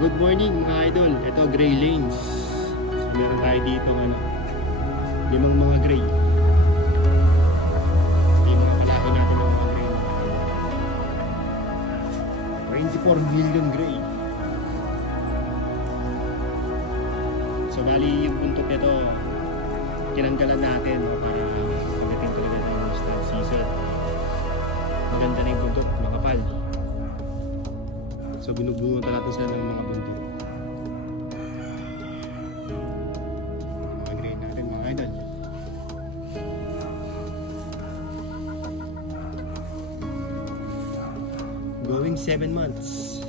Good morning mga idol. Ito Gray Lanes. So, meron tayo dito limang mga gray. Ito yung mga kalaki natin ng mga gray. 24 million gray. So bali yung buntot nito tinanggalan natin para pagdating talaga ng stud season. Maganda na yung buntot, makapal. So binugbungan natin sila ng mga buntot. Mga gray natin mga idol. Going 7 months.